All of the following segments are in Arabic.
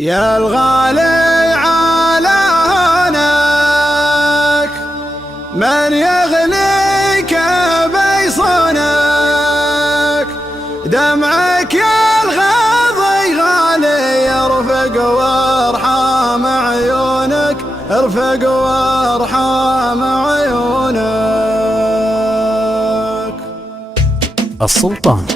يا الغالي على هونك من يغليك بيصونك، دمعك يا الغاضي غالي يرفق وارحام عيونك، ارفق وارحام عيونك. السلطان.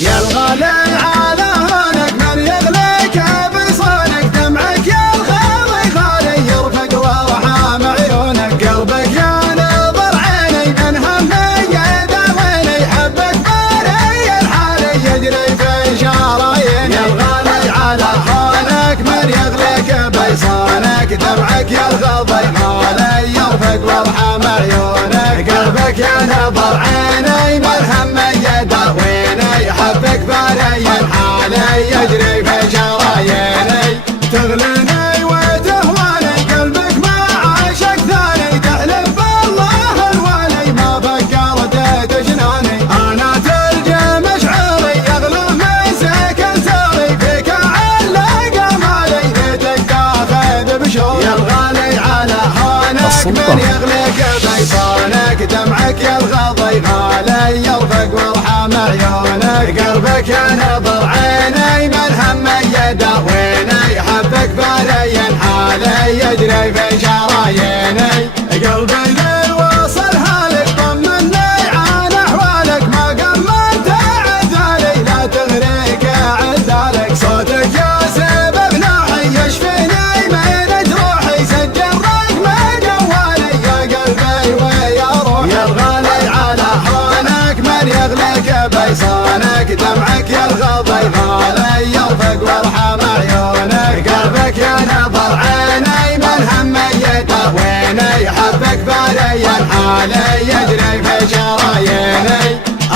يا الغالي على هونك من يغليك بيصونك، دمعك يا الغاضي غالي يرفق وارحام عيونك، قلبك يا نظر عيني من همي يداويني، حبك باري الحالي يجري في شراييني. يا الغالي على هونك من يغليك بيصونك، دمعك يا الغاضي غالي يرفق وارحام عيونك، قلبك يا نظر عيني من همي يداويني، حبك باري الحالي يجري في شراييني. تغليني وتهواني قلبك ما عاشق ثاني، تحلف بالله الوالي ما فكرت تجناني. انا تلجى مشعري يغلو من سكن ساري، فيك علق امالي ليتك تاخذ بشوري. يا الغالي على هونك من يغليك بيصونك، دمعك يا الغاضي غالي يرفق وارحام عيونك، قلبك يا نظر عيني من همي يداويني، حبك باري الحالي يجري في شراييني. قلبي ليل وصل هالك طمني عن احوالك، ما قمنت عذالي لا تغريك عذالك، صوتك يا سبب نوحي يشفيني من جروحي، سجل رقم جوالي يا قلبي ويا روحي. يا الغالي على هونك من يغليك بيصونك، دمعك يا الغاضي غالي يرفق وارحام عيونك، قلبك يا نظر عيني من همي يداويني، حبك باري الحالي يجري في شراييني.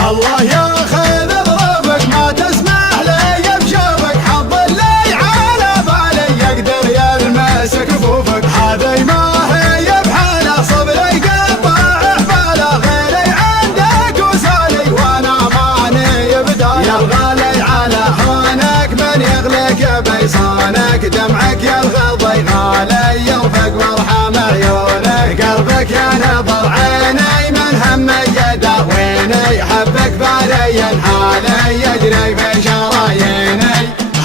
الله ياخذ ظروفك ما تسمح لي بشوفك، حظ اللي على بالي يقدر يلمس كفوفك، هذي ما هي بحاله صبري قطع حباله، غيري عندك وسالي وانا ماني بداله. يا الغالي على هونك من يغليك بيصونك، دمعك يا الغاضي غالي يرفق وارحام عيونك، قلبك يا نظر عيني من همي يداويني، حبك باري الحالي يجري في شراييني.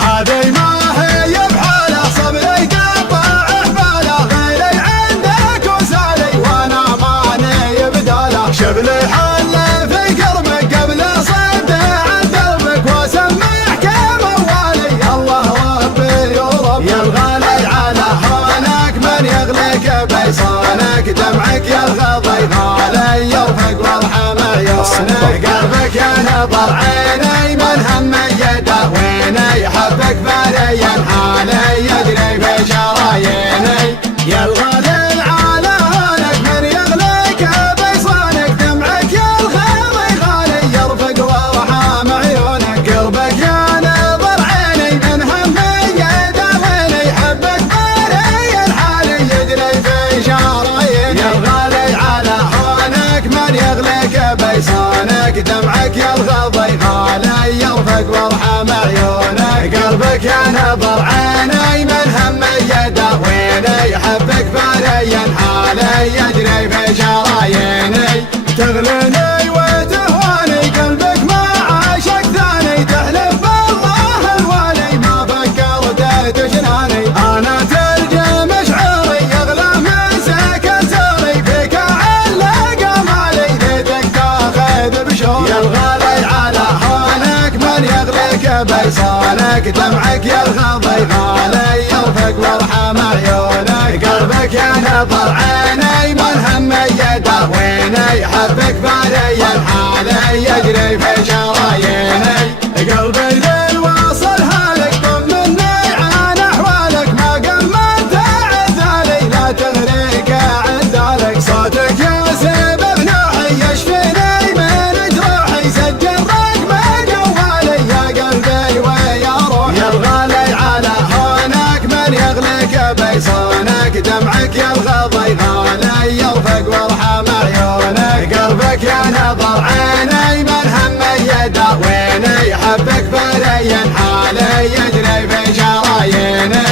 هذي ما هي بحاله صبري قطع حباله، غيري عندك وسالي وانا ماني بداله. شبلي حل في قربك قبل صد عن دربك، واسمعك موالي الله ربي ورب. يا الغالي على هونك من يغليك بيصونك، دمعك يا الغاضي غالي يرفق وارحام عيونك، قلبك يا نظر عيني من همي يداويني، حبك باري الحالي يجري في شراييني. يا الغالي على هونك من يغليك بيصونك، دمعك يا الغاضي غالي يرفق وارحام عيونك، قلبك يا نظر عيني من همي يداويني، حبك باري الحالي يجري في شراييني. يا الغالي على هونك من يغليك بيصونك، دمعك يا الغاضي غالي يرفق وارحام عيونك، قلبك يا نظر عيني من همي يداويني، حبك باري الحالي يجري في شراييني. تغليني وتهواني قلبك ما عاشق ثاني، تحلف بالله الوالي ما فكرت تجناني. انا تلجى مشعري يغلى من سكن ساري، فيك علق امالي ليتك تاخذ بشوري. يا الغالي على هونك من يغليك بيصونك، دمعك يا الغاضي غالي يرفق وارحام عيونك، قلبك يا نظر عيني من همي يداويني، حبك باري الحالي يجري في شراييني. قلبي ليل وصل هالك طمني عن احوالك، ما قمنت عذالي لا تغريك عذالك، صوتك يا سبب نوحي يشفيني من جروحي، سجل رقم جوالي يا قلبي ويا روحي. يا الغالي على هونك من يغليك بيصونك، دمعك يا الغاضي غالي يرفق وارحام عيونك، قلبك يا نظر عيني من همي يداويني، حبك باري الحالي يجري في شراييني.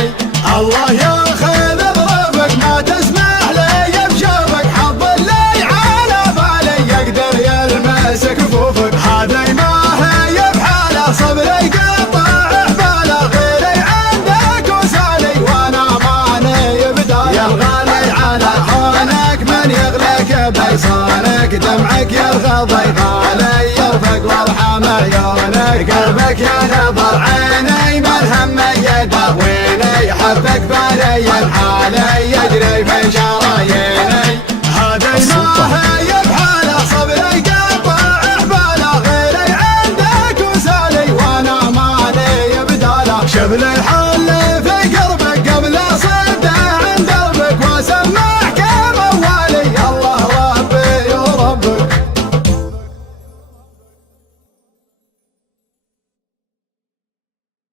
قلبك يا الغضي غالي يرفق وارحم عيونك قلبك يا نظر عيني من هم يداويني حبك